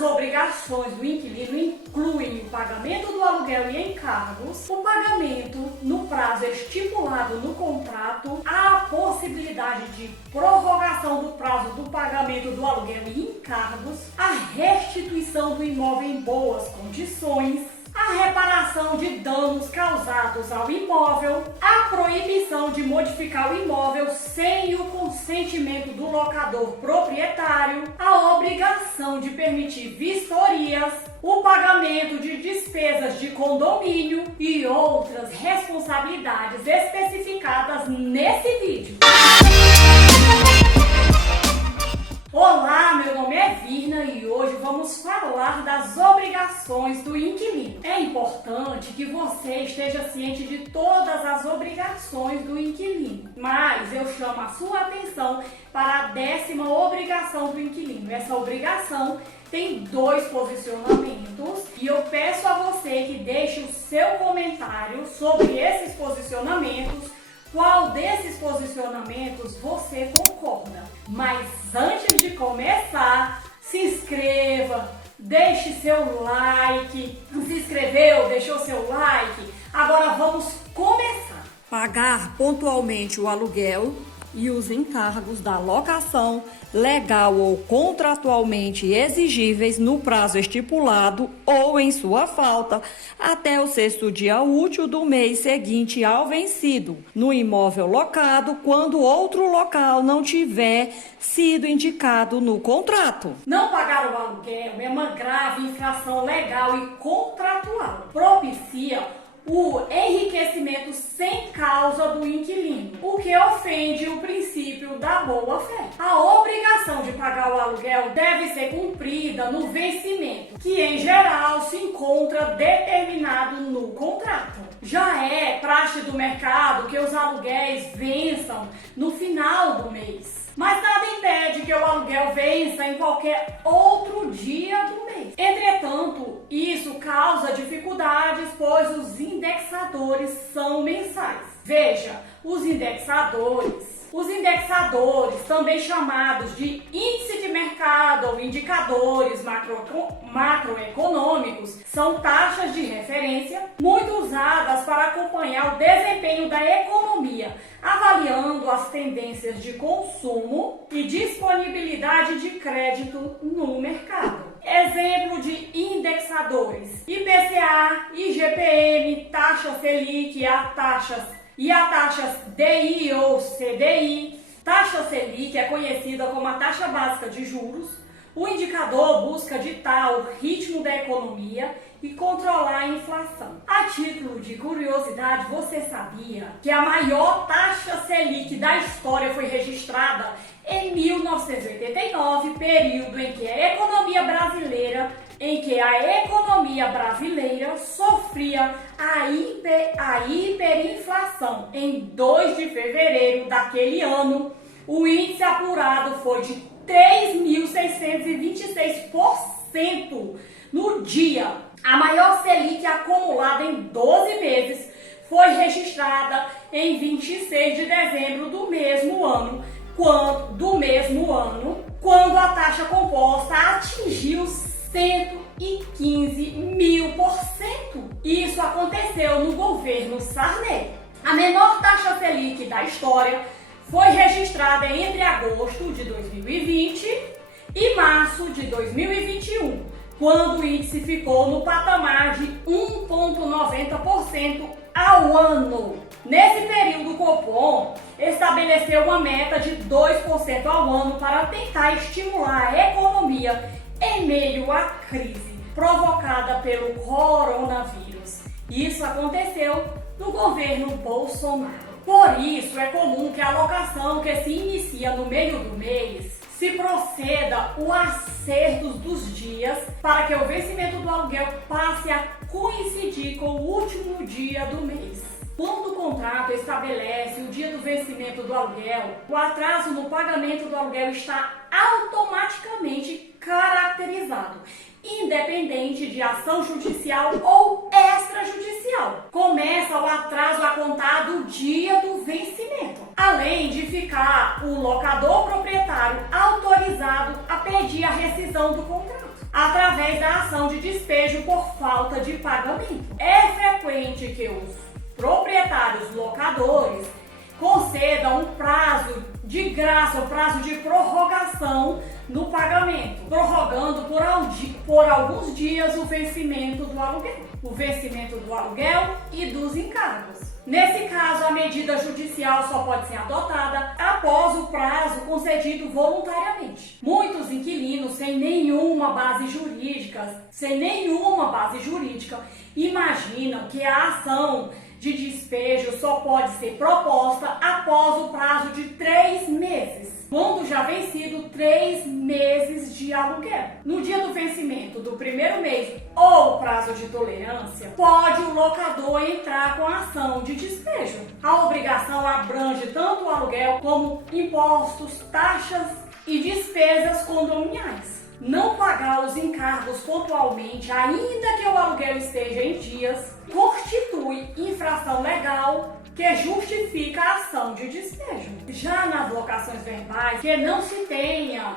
As obrigações do inquilino incluem o pagamento do aluguel e encargos, o pagamento no prazo estipulado no contrato, a possibilidade de prorrogação do prazo do pagamento do aluguel e encargos, a restituição do imóvel em boas condições, a reparação de danos causados ao imóvel, a proibição de modificar o imóvel sem o consentimento do locador proprietário, a obrigação de permitir vistorias, o pagamento de despesas de condomínio e outras responsabilidades especificadas nesse vídeo. Olá, meu nome é Virna e hoje vamos falar das obrigações do inquilino. É importante que você esteja ciente de todas as obrigações do inquilino, mas eu chamo a sua atenção para a 10ª obrigação do inquilino. Essa obrigação tem 2 posicionamentos e eu peço a você que deixe o seu comentário sobre esses posicionamentos. Qual desses posicionamentos você concorda? Mas antes de começar, se inscreva, deixe seu like. Se inscreveu, deixou seu like? Agora vamos começar. Pagar pontualmente o aluguel e os encargos da locação legal ou contratualmente exigíveis no prazo estipulado ou em sua falta até o 6º dia útil do mês seguinte ao vencido no imóvel locado, quando outro local não tiver sido indicado no contrato. Não pagar o aluguel é uma grave infração legal e contratual. Propicia o enriquecimento sem causa do inquilino, o que ofende o princípio da boa-fé. A obrigação de pagar o aluguel deve ser cumprida no vencimento, que em geral se encontra determinado no contrato. Já é praxe do mercado que os aluguéis vençam no final do mês. Mas nada impede que o aluguel vença em qualquer outro dia do mês. Entretanto, isso causa dificuldades, pois os indexadores são mensais. Veja, os indexadores, também chamados de índice de mercado ou indicadores macroeconômicos, são taxas de referência muito usadas para acompanhar o desempenho da economia, avaliando as tendências de consumo e disponibilidade de crédito no mercado. Exemplo de indexadores: IPCA, IGPM, taxa Selic e a taxas DI ou CDI. Taxa Selic é conhecida como a taxa básica de juros. O indicador busca ditar o ritmo da economia e controlar a inflação. A título de curiosidade, você sabia que a maior taxa Selic da história foi registrada em 1989, período em que a economia brasileira sofria a hiperinflação. Em 2 de fevereiro daquele ano, o índice apurado foi de 3.626% no dia. A maior Selic acumulada em 12 meses foi registrada em 26 de dezembro do mesmo ano, quando a taxa composta atingiu 115.000%. Isso aconteceu no governo Sarney. A menor taxa Selic da história foi registrada entre agosto de 2020 e março de 2021, quando o índice ficou no patamar de 1,90% ao ano. Nesse período, o Copom estabeleceu uma meta de 2% ao ano para tentar estimular a economia em meio à crise provocada pelo coronavírus. Isso aconteceu no governo Bolsonaro. Por isso, é comum que a locação que se inicia no meio do mês se proceda o acerto dos dias para que o vencimento do aluguel passe a coincidir com o último dia do mês. Quando o contrato estabelece o dia do vencimento do aluguel, o atraso no pagamento do aluguel está automaticamente caracterizado, independente de ação judicial ou extrajudicial. Começa o atraso a contar do dia do vencimento, além de ficar o locador proprietário autorizado a pedir a rescisão do contrato, através através da ação de despejo por falta de pagamento. É frequente que os proprietários locadores concedam um prazo de graça, um prazo de prorrogação no pagamento, prorrogando por alguns dias o vencimento do aluguel e dos encargos. Nesse caso, a medida judicial só pode ser adotada após o prazo concedido voluntariamente. Muitos inquilinos sem nenhuma base jurídica, imaginam que a ação de despejo só pode ser proposta após o prazo de 3 meses, quando já vencido 3 meses de aluguel. No dia do vencimento do primeiro mês ou prazo de tolerância, pode o locador entrar com a ação de despejo. A obrigação abrange tanto o aluguel como impostos, taxas e despesas condominiais. Não pagar os encargos pontualmente, ainda que o aluguel esteja em dias, constitui infração legal que justifica a ação de despejo. Já nas locações verbais, que não se tenha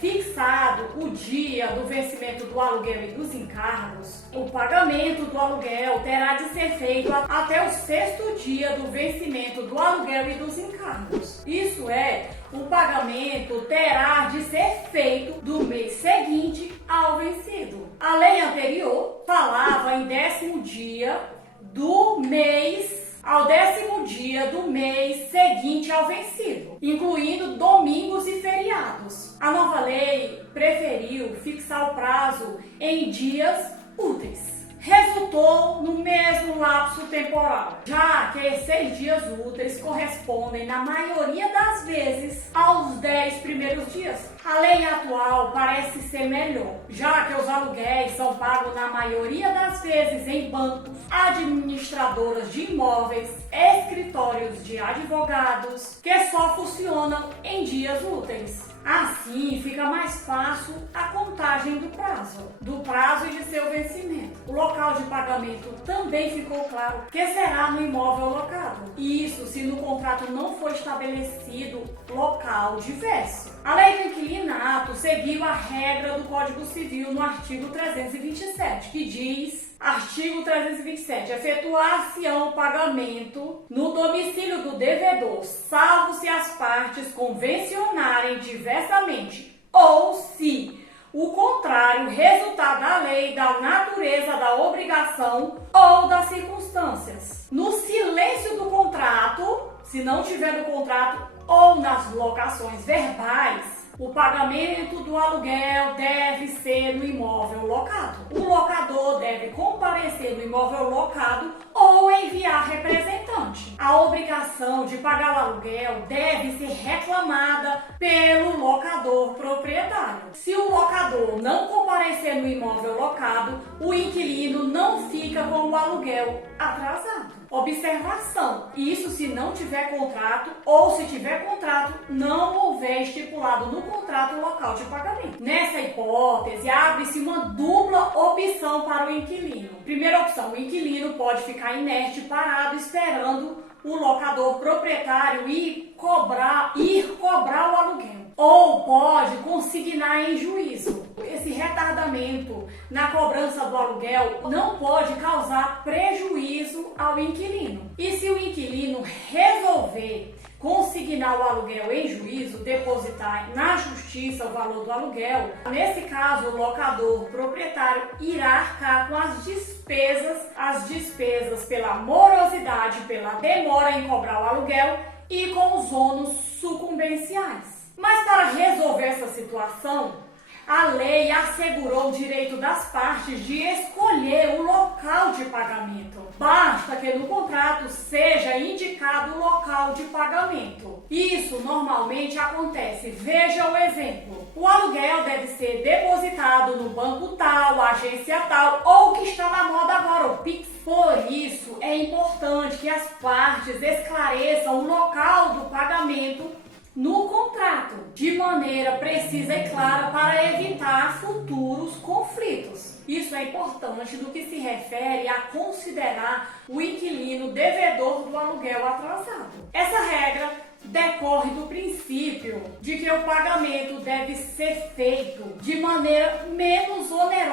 fixado o dia do vencimento do aluguel e dos encargos, o pagamento do aluguel terá de ser feito até o 6º dia do vencimento do aluguel e dos encargos. Isso é, o pagamento terá de ser feito do mês seguinte ao vencido. A lei anterior falava em 10º dia do mês ao 10º dia do mês seguinte ao vencido, incluindo domingos e feriados. A nova lei preferiu fixar o prazo em dias úteis. Resultou no mesmo lapso temporal, já que 6 dias úteis correspondem, na maioria das vezes, aos 10 primeiros dias. A lei atual parece ser melhor, já que os aluguéis são pagos na maioria das vezes em bancos, administradoras de imóveis, escritórios de advogados, que só funcionam em dias úteis. Assim, fica mais fácil a contagem do prazo e de seu vencimento. O local de pagamento também ficou claro que será no imóvel locado. Isso se no contrato não for estabelecido local diverso. A lei do inquilinato seguiu a regra do Código Civil no artigo 327, que diz: artigo 327. Efetuar-se-ão o pagamento no domicílio do devedor, salvo se as partes convencionarem diversamente ou se o contrário resultar da lei, da natureza da obrigação ou das circunstâncias. No silêncio do contrato, se não tiver no contrato ou nas locações verbais, o pagamento do aluguel deve ser no imóvel locado. O locador deve comparecer no imóvel locado ou enviar representante. A obrigação de pagar o aluguel deve ser reclamada pelo locador proprietário. Se o locador não comparecer no imóvel locado, o inquilino não fica com o aluguel atrasado. Observação: isso se não tiver contrato ou se tiver contrato, não houver estipulado no contrato o local de pagamento. Nessa hipótese, abre-se uma dupla opção para o inquilino. Primeira opção: o inquilino pode ficar inerte, parado, esperando o locador proprietário ir cobrar o aluguel. Ou pode consignar em juízo. Esse retardamento na cobrança do aluguel não pode causar prejuízo ao inquilino. E se o inquilino resolver consignar o aluguel em juízo, depositar na justiça o valor do aluguel, nesse caso o locador proprietário irá arcar com as despesas pela morosidade, pela demora em cobrar o aluguel e com os ônus sucumbenciais. Mas para resolver essa situação, a lei assegurou o direito das partes de escolher o local de pagamento. Basta que no contrato seja indicado o local de pagamento. Isso normalmente acontece. Veja o exemplo: o aluguel deve ser depositado no banco tal, agência tal, ou que está na moda agora, o Pix. Por isso, é importante que as partes esclareçam o local do pagamento no contrato, de maneira precisa e clara, para evitar futuros conflitos. Isso é importante no que se refere a considerar o inquilino devedor do aluguel atrasado. Essa regra decorre do princípio de que o pagamento deve ser feito de maneira menos onerosa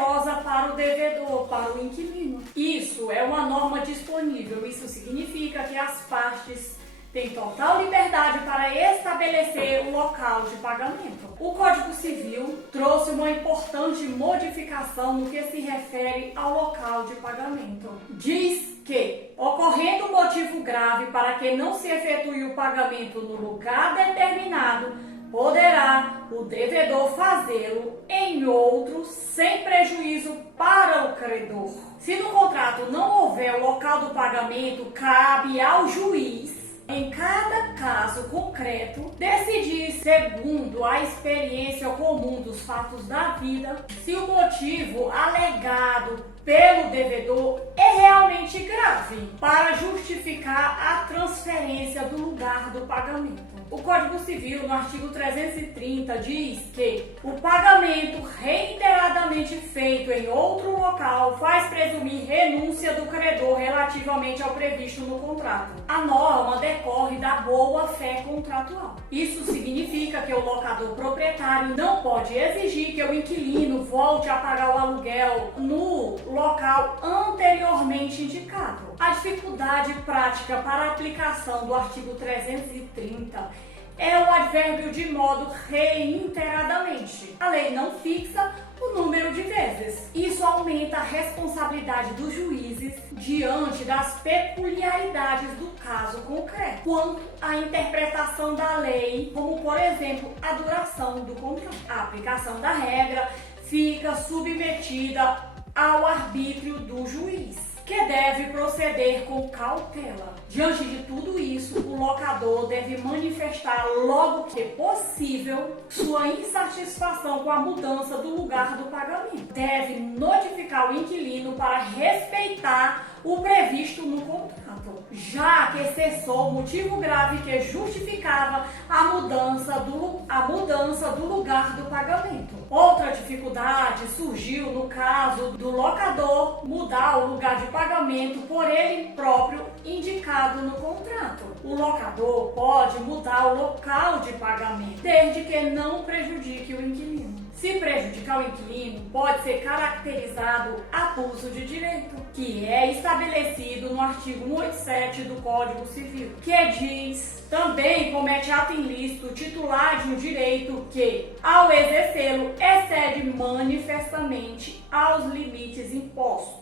para o inquilino. Isso é uma norma disponível. Isso significa que as partes têm total liberdade para estabelecer o local de pagamento. O Código Civil trouxe uma importante modificação no que se refere ao local de pagamento. Diz que, ocorrendo motivo grave para que não se efetue o pagamento no lugar determinado, poderá o devedor fazê-lo em outro sem prejuízo para o credor. Se no contrato não houver o local do pagamento, cabe ao juiz, em cada caso concreto, decidir, segundo a experiência comum dos fatos da vida, se o motivo alegado pelo devedor é realmente grave para justificar a transferência do lugar do pagamento. O Código Civil, no artigo 330, diz que o pagamento reiteradamente feito em outro local faz presumir renúncia do credor relativamente ao previsto no contrato. A norma decorre da boa-fé contratual. Isso significa que o locador proprietário não pode exigir que o inquilino volte a pagar o aluguel no local anteriormente indicado. A dificuldade prática para a aplicação do artigo 330 é o advérbio de modo reiteradamente. A lei não fixa o número de vezes. Isso aumenta a responsabilidade dos juízes diante das peculiaridades do caso concreto, quanto à interpretação da lei, como por exemplo a duração do contrato. A aplicação da regra fica submetida ao arbítrio do juiz, que deve proceder com cautela. Diante de tudo isso, o locador deve manifestar logo que possível sua insatisfação com a mudança do lugar do pagamento. Deve notificar o inquilino para respeitar o previsto no contrato, já que cessou o motivo grave que justificava a mudança do lugar do pagamento. Outra dificuldade surgiu no caso do locador mudar o lugar de pagamento por ele próprio indicado no contrato. O locador pode mudar o local de pagamento, desde que não prejudique o inquilino. Se prejudicar o inquilino, pode ser caracterizado abuso de direito, que é estabelecido no artigo 187 do Código Civil, que diz: também comete ato ilícito o titular de um direito que, ao exercê-lo, excede manifestamente aos limites impostos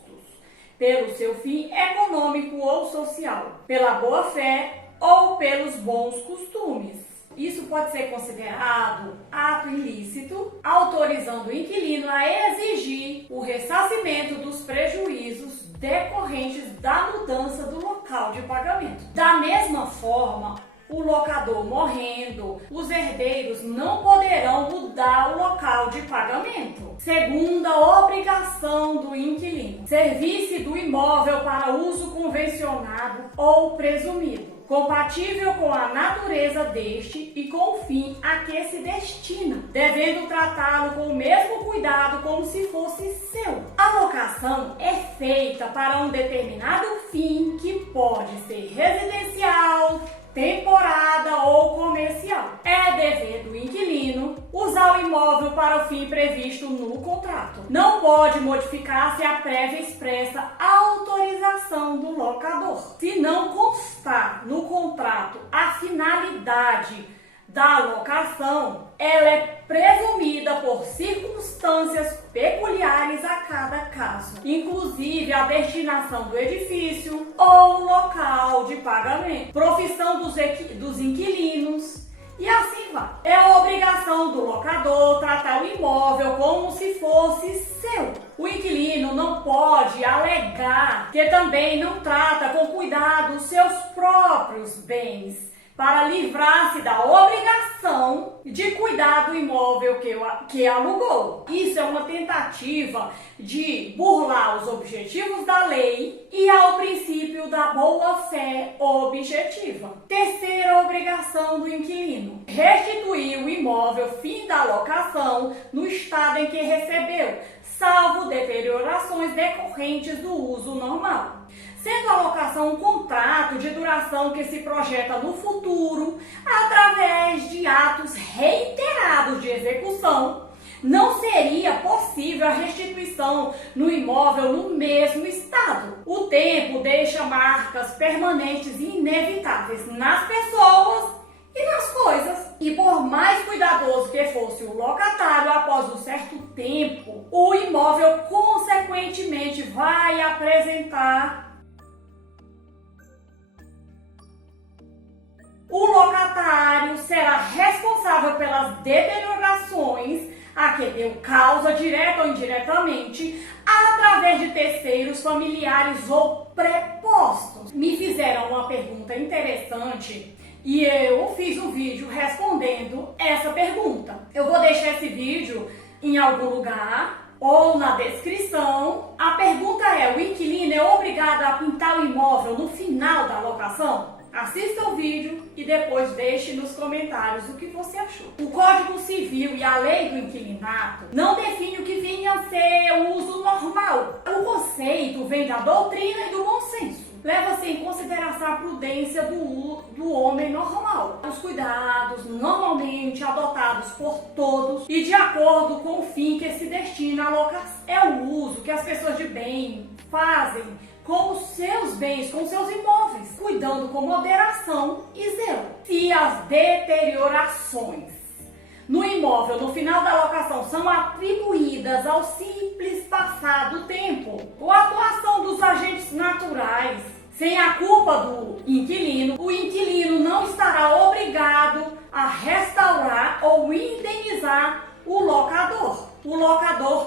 pelo seu fim econômico ou social, pela boa-fé ou pelos bons costumes. Isso pode ser considerado ato ilícito, autorizando o inquilino a exigir o ressarcimento dos prejuízos decorrentes da mudança do local de pagamento. Da mesma forma, o locador morrendo, os herdeiros não poderão mudar o local de pagamento. Segunda obrigação do inquilino: servir-se do imóvel para uso convencionado ou presumido, compatível com a natureza deste e com o fim a que se destina, devendo tratá-lo com o mesmo cuidado como se fosse seu. A locação é feita para um determinado fim, que pode ser residencial, temporada ou comercial. É dever do inquilino usar o imóvel para o fim previsto no contrato. Não pode modificar-se a prévia expressa autorização do locador. Se não constar no contrato a finalidade da locação, ela é presumida por circunstâncias peculiares a cada caso, inclusive a destinação do edifício ou local de pagamento, profissão dos inquilinos e assim vai. É a obrigação do locador tratar o imóvel como se fosse seu. O inquilino não pode alegar que também não trata com cuidado os seus próprios bens, para livrar-se da obrigação de cuidar do imóvel que alugou. Isso é uma tentativa de burlar os objetivos da lei e ao princípio da boa-fé objetiva. Terceira obrigação do inquilino: restituir o imóvel fim da locação no estado em que recebeu, salvo deteriorações decorrentes do uso normal. Sendo a locação um contrato de duração que se projeta no futuro através de atos reiterados de execução, não seria possível a restituição no imóvel no mesmo estado. O tempo deixa marcas permanentes e inevitáveis nas pessoas e nas coisas. E por mais cuidadoso que fosse o locatário, após um certo tempo, o imóvel consequentemente vai apresentar. O locatário será responsável pelas deteriorações a que deu causa, direta ou indiretamente, através de terceiros, familiares ou prepostos. Me fizeram uma pergunta interessante e eu fiz um vídeo respondendo essa pergunta. Eu vou deixar esse vídeo em algum lugar ou na descrição. A pergunta é: o inquilino é obrigado a pintar o imóvel no final da locação? Assista o vídeo e depois deixe nos comentários o que você achou. O Código Civil e a Lei do Inquilinato não definem o que vinha a ser o uso normal. O conceito vem da doutrina e do bom senso. Leva-se em consideração a prudência do homem normal, os cuidados normalmente adotados por todos e de acordo com o fim que se destina à locação. É o uso que as pessoas de bem fazem com os seus bens, com seus imóveis, cuidando com moderação e zelo. Se as deteriorações no imóvel no final da locação são atribuídas ao simples passar do tempo ou à atuação dos agentes naturais, sem a culpa do inquilino, o inquilino não estará obrigado a restaurar ou indenizar o locador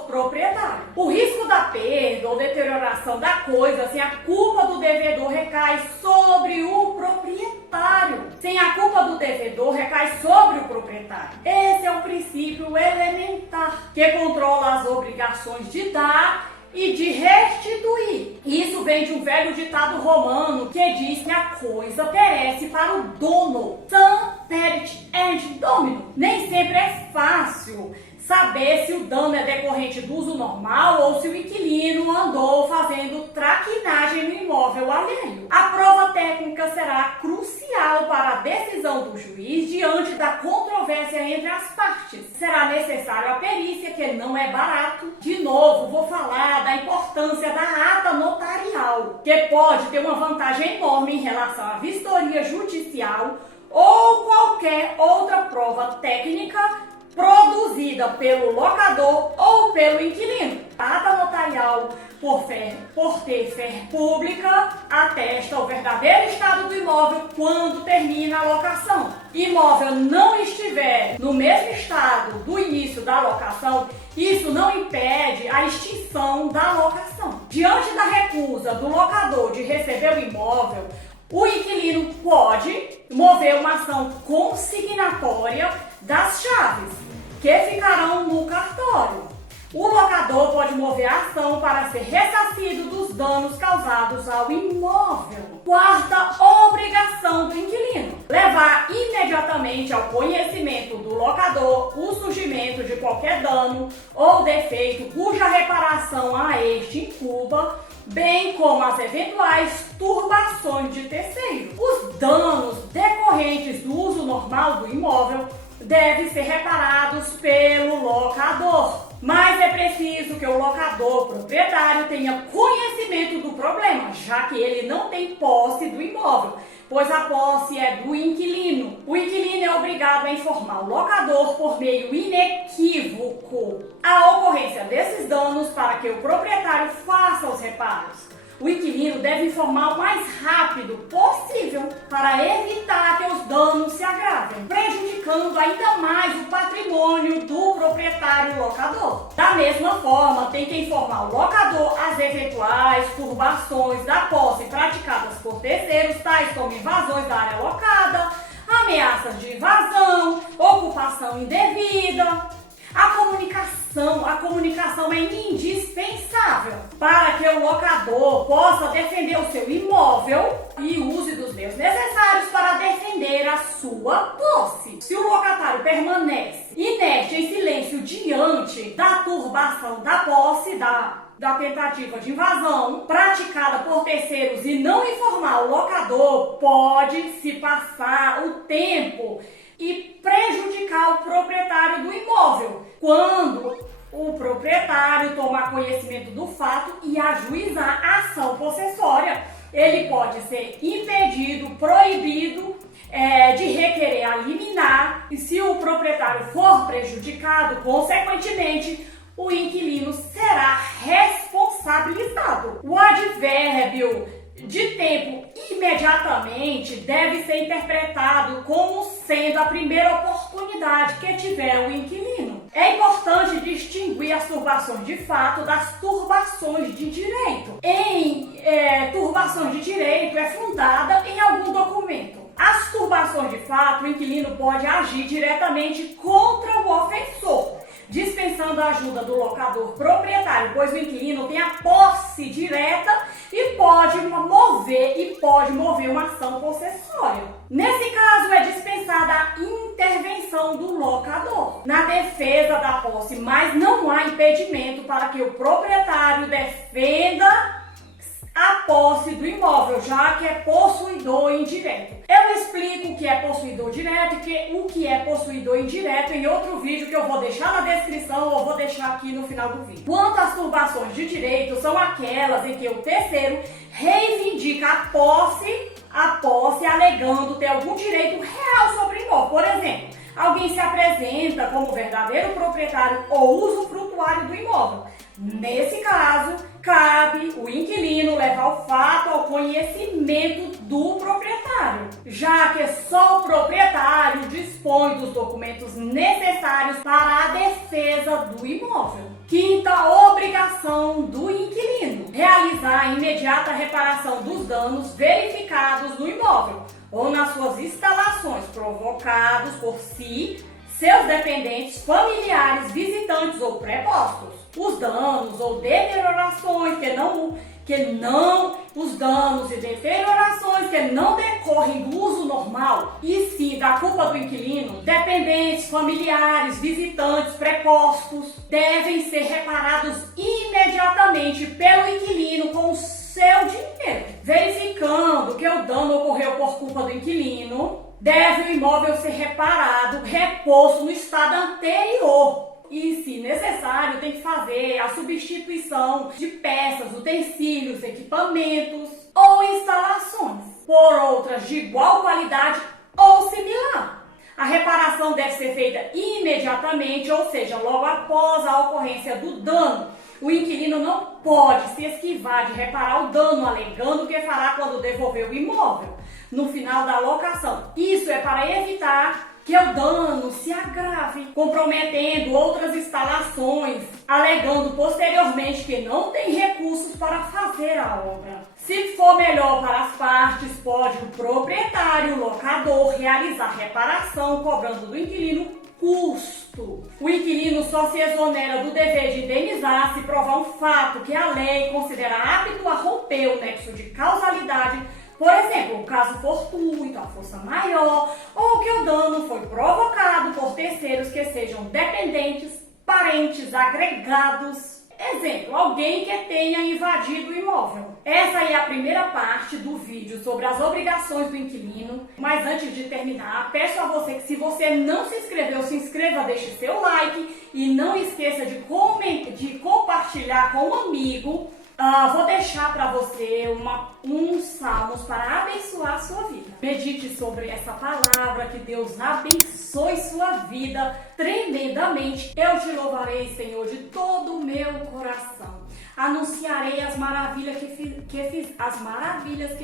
proprietário. O risco da perda ou deterioração da coisa, sem a culpa do devedor, recai sobre o proprietário. Sem a culpa do devedor, recai sobre o proprietário. Esse é o princípio elementar que controla as obrigações de dar e de restituir. Isso vem de um velho ditado romano que diz que a coisa perece para o dono. Sam perit et domino. Nem sempre é fácil saber se o dano é decorrente do uso normal ou se o inquilino andou fazendo traquinagem no imóvel alheio. A prova técnica será crucial para a decisão do juiz diante da controvérsia entre as partes. Será necessário a perícia, que não é barato. De novo, vou falar da importância da ata notarial, que pode ter uma vantagem enorme em relação à vistoria judicial ou qualquer outra prova técnica produzida pelo locador ou pelo inquilino. A ata notarial, por ter fé pública, atesta o verdadeiro estado do imóvel quando termina a locação. Imóvel não estiver no mesmo estado do início da locação, isso não impede a extinção da locação. Diante da recusa do locador de receber o imóvel, o inquilino pode mover uma ação consignatória das chaves, que ficarão no cartório. O locador pode mover a ação para ser ressarcido dos danos causados ao imóvel. Quarta obrigação do inquilino: levar imediatamente ao conhecimento do locador o surgimento de qualquer dano ou defeito cuja reparação a este incumba, bem como as eventuais turbações de terceiro. Os danos decorrentes do uso normal do imóvel devem ser reparados pelo locador, mas é preciso que o locador proprietário tenha conhecimento do problema, já que ele não tem posse do imóvel, pois a posse é do inquilino. O inquilino é obrigado a informar o locador por meio inequívoco a ocorrência desses danos para que o proprietário faça os reparos. O inquilino deve informar o mais rápido possível para evitar que os danos se agravem, prejudicando ainda mais o patrimônio do proprietário locador. Da mesma forma, tem que informar o locador as eventuais turbações da posse praticadas por terceiros, tais como invasões da área locada, ameaças de invasão, ocupação indevida. A comunicação é indispensável para que o locador possa defender o seu imóvel e use dos meios necessários para defender a sua posse. Se o locatário permanece inerte em silêncio diante da turbação da posse, da tentativa de invasão praticada por terceiros e não informar o locador, pode se passar o tempo e prejudicar o proprietário do imóvel, quando o proprietário tomar conhecimento do fato e ajuizar a ação possessória. Ele pode ser impedido, proibido de requerer a liminar, e se o proprietário for prejudicado, consequentemente, o inquilino será responsabilizado. O advérbio de tempo imediatamente deve ser interpretado como sendo a primeira oportunidade que tiver o inquilino. É importante distinguir as turbações de fato das turbações de direito. Turbações de direito é fundada em algum documento. As turbações de fato, o inquilino pode agir diretamente contra o ofensor, dispensando a ajuda do locador proprietário, pois o inquilino tem a posse direta e pode mover uma ação possessória. Nesse caso, é dispensada a intervenção do locador na defesa da posse, mas não há impedimento para que o proprietário defenda a posse do imóvel, já que é possuidor indireto. Eu explico o que é possuidor direto e o que é possuidor indireto em outro vídeo que eu vou deixar na descrição ou vou deixar aqui no final do vídeo. Quanto às turbações de direito, são aquelas em que o terceiro reivindica a posse alegando ter algum direito real sobre o imóvel. Por exemplo, alguém se apresenta como verdadeiro proprietário ou usufrutuário do imóvel. Nesse caso, cabe o inquilino levar o fato ao conhecimento do proprietário, já que só o proprietário dispõe dos documentos necessários para a defesa do imóvel. Quinta obrigação do inquilino: realizar a imediata reparação dos danos verificados no imóvel ou nas suas instalações provocados por si, seus dependentes, familiares, visitantes ou prepostos. Os danos ou deteriorações que não decorrem do uso normal, e sim da culpa do inquilino, dependentes, familiares, visitantes, prepostos, devem ser reparados imediatamente pelo inquilino com o seu dinheiro. Verificando que o dano ocorreu por culpa do inquilino, deve o imóvel ser reparado, reposto no estado anterior. E, se necessário, tem que fazer a substituição de peças, utensílios, equipamentos ou instalações por outras de igual qualidade ou similar. A reparação deve ser feita imediatamente, ou seja, logo após a ocorrência do dano. O inquilino não pode se esquivar de reparar o dano, alegando que fará quando devolver o imóvel no final da locação. Isso é para evitar que o dano se agrave, comprometendo outras instalações, alegando posteriormente que não tem recursos para fazer a obra. Se for melhor para as partes, pode o proprietário, o locador, realizar reparação, cobrando do inquilino custo. O inquilino só se exonera do dever de indenizar se provar um fato que a lei considera apto a romper o nexo de causalidade. Por exemplo, o caso fortuito, a força maior, ou que o dano foi provocado por terceiros que sejam dependentes, parentes, agregados. Exemplo, alguém que tenha invadido o imóvel. Essa aí é a primeira parte do vídeo sobre as obrigações do inquilino. Mas antes de terminar, peço a você que, se você não se inscreveu, se inscreva, deixe seu like e não esqueça de compartilhar com um amigo. Vou deixar para você uns salmos para abençoar a sua vida. Medite sobre essa palavra, que Deus abençoe sua vida tremendamente. Eu te louvarei, Senhor, de todo o meu coração. Anunciarei as maravilhas que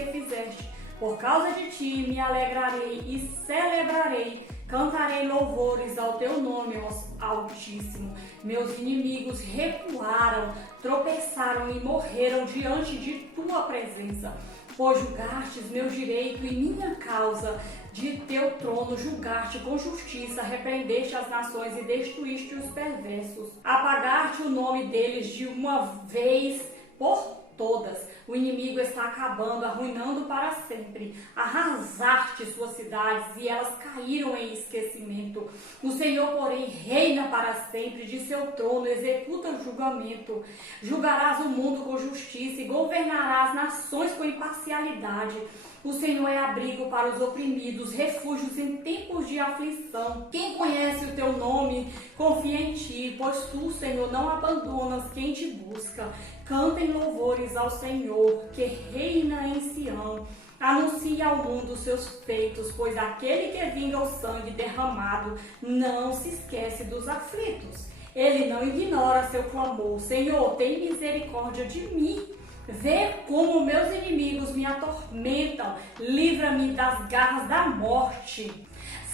fizeste. Por causa de ti me alegrarei e celebrarei. Cantarei louvores ao teu nome, Altíssimo. Meus inimigos recuaram, tropeçaram e morreram diante de tua presença. Pois julgastes meu direito e minha causa. De teu trono julgaste com justiça, repreendeste as nações e destruíste os perversos. Apagaste o nome deles de uma vez por todas. O inimigo está acabando, arruinando para sempre. Arrasaste suas cidades e elas caíram em esquecimento. O Senhor, porém, reina para sempre, de seu trono executa o julgamento. Julgarás o mundo com justiça e governarás nações com imparcialidade. O Senhor é abrigo para os oprimidos, refúgios em tempos de aflição. Quem conhece o teu nome, confia em ti, pois tu, Senhor, não abandonas quem te busca. Cantem louvores ao Senhor, que reina em Sião. Anuncie ao mundo os seus feitos, pois aquele que vinga o sangue derramado não se esquece dos aflitos. Ele não ignora seu clamor. Senhor, tem misericórdia de mim. Vê como meus inimigos me atormentam. Livra-me das garras da morte.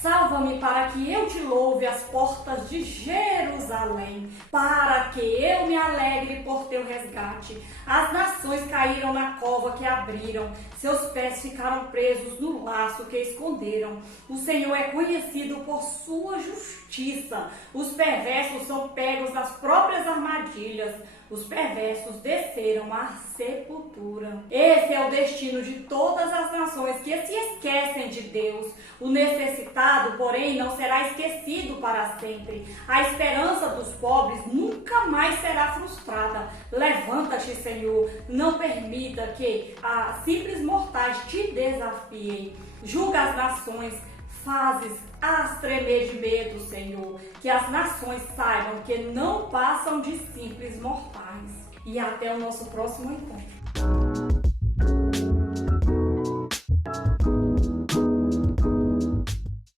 Salva-me para que eu te louve às portas de Jerusalém, para que eu me alegre por teu resgate. As nações caíram na cova que abriram, seus pés ficaram presos no laço que esconderam. O Senhor é conhecido por sua justiça. Os perversos são pegos nas próprias armadilhas. Os perversos desceram à sepultura. Esse é o destino de todas as nações que se esquecem de Deus. O necessitado, porém, não será esquecido para sempre. A esperança dos pobres nunca mais será frustrada. Levanta-te, Senhor. Não permita que simples mortais te desafiem. Julga as nações. Fazes as tremer de medo, Senhor, que as nações saibam que não passam de simples mortais. E até o nosso próximo encontro.